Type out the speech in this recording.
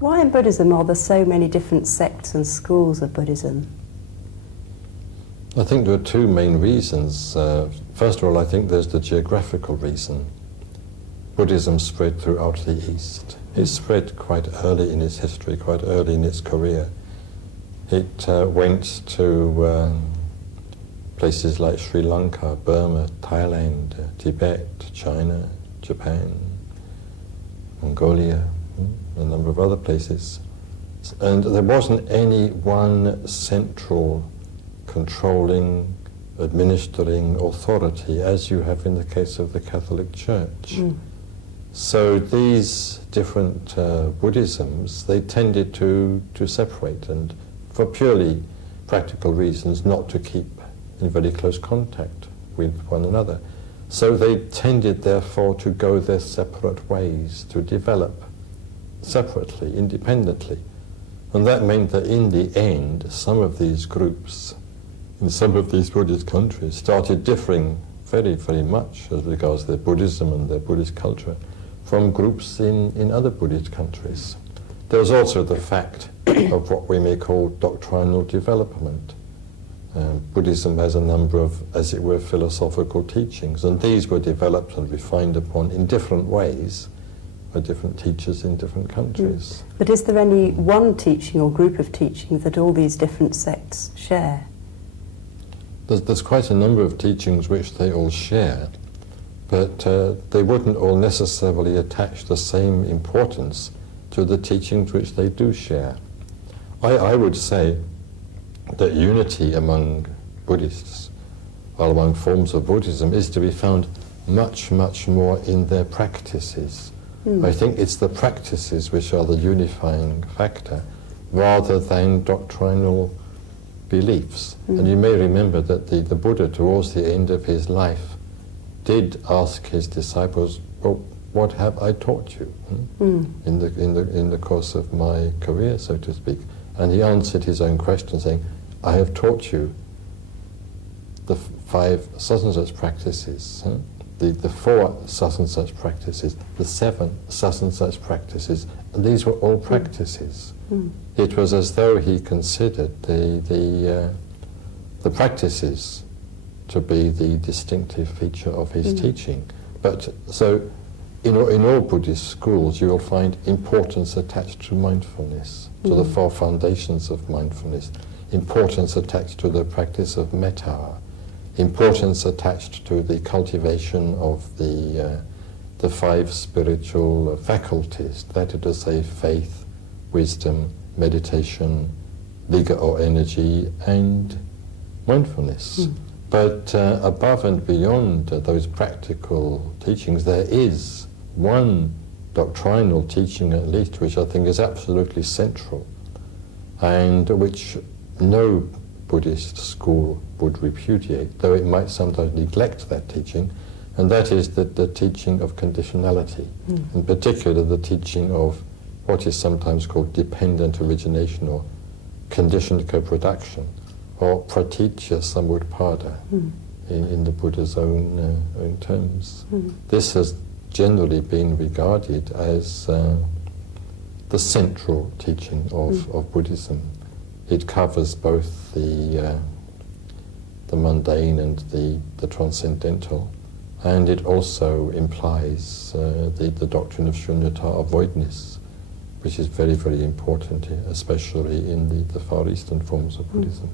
Why in Buddhism are there so many different sects and schools of Buddhism? I think there are two main reasons. First of all, I think there's the geographical reason. Buddhism spread throughout the East. It spread quite early in its history, quite early in its career. It went to places like Sri Lanka, Burma, Thailand, Tibet, China, Japan, Mongolia, a number of other places. And there wasn't any one central controlling, administering authority as you have in the case of the Catholic Church. So these different Buddhisms, they tended to separate, and for purely practical reasons not to keep in very close contact with one another. So they tended therefore to go their separate ways, to develop separately, independently. And that meant that in the end, some of these groups in some of these Buddhist countries started differing very, very much as regards their Buddhism and their Buddhist culture from groups in other Buddhist countries. There's also the fact of what we may call doctrinal development. Buddhism has a number of, as it were, philosophical teachings, and these were developed and refined upon in different ways by different teachers in different countries. But is there any one teaching or group of teaching that all these different sects share? There's quite a number of teachings which they all share, but they wouldn't all necessarily attach the same importance to the teachings which they do share. I would say that unity among Buddhists, or among forms of Buddhism, is to be found much, much more in their practices. I think it's the practices which are the unifying factor, rather than doctrinal beliefs. And you may remember that the Buddha, towards the end of his life, did ask his disciples, well, what have I taught you in the course of my career, so to speak? And he answered his own question saying, I have taught you the 5 such and such practices, the 4 such and such practices, the 7 such and such practices, and these were all practices. It was as though he considered the practices to be the distinctive feature of his teaching. But so in all Buddhist schools you will find importance attached to mindfulness, to the 4 foundations of mindfulness, importance attached to the practice of metta, importance attached to the cultivation of the 5 spiritual faculties, that is to say faith, wisdom, meditation, vigor or energy, and mindfulness. But above and beyond those practical teachings, there is one doctrinal teaching at least which I think is absolutely central, and which no Buddhist school would repudiate, though it might sometimes neglect that teaching, and that is the teaching of conditionality, in particular the teaching of what is sometimes called dependent origination or conditioned co-production, or pratitya samutpada in the Buddha's own terms. This has generally been regarded as the central teaching of Buddhism. It covers both the mundane and the transcendental, and it also implies the doctrine of shunyata, of voidness, which is very, very important, especially in the Far Eastern forms of Buddhism.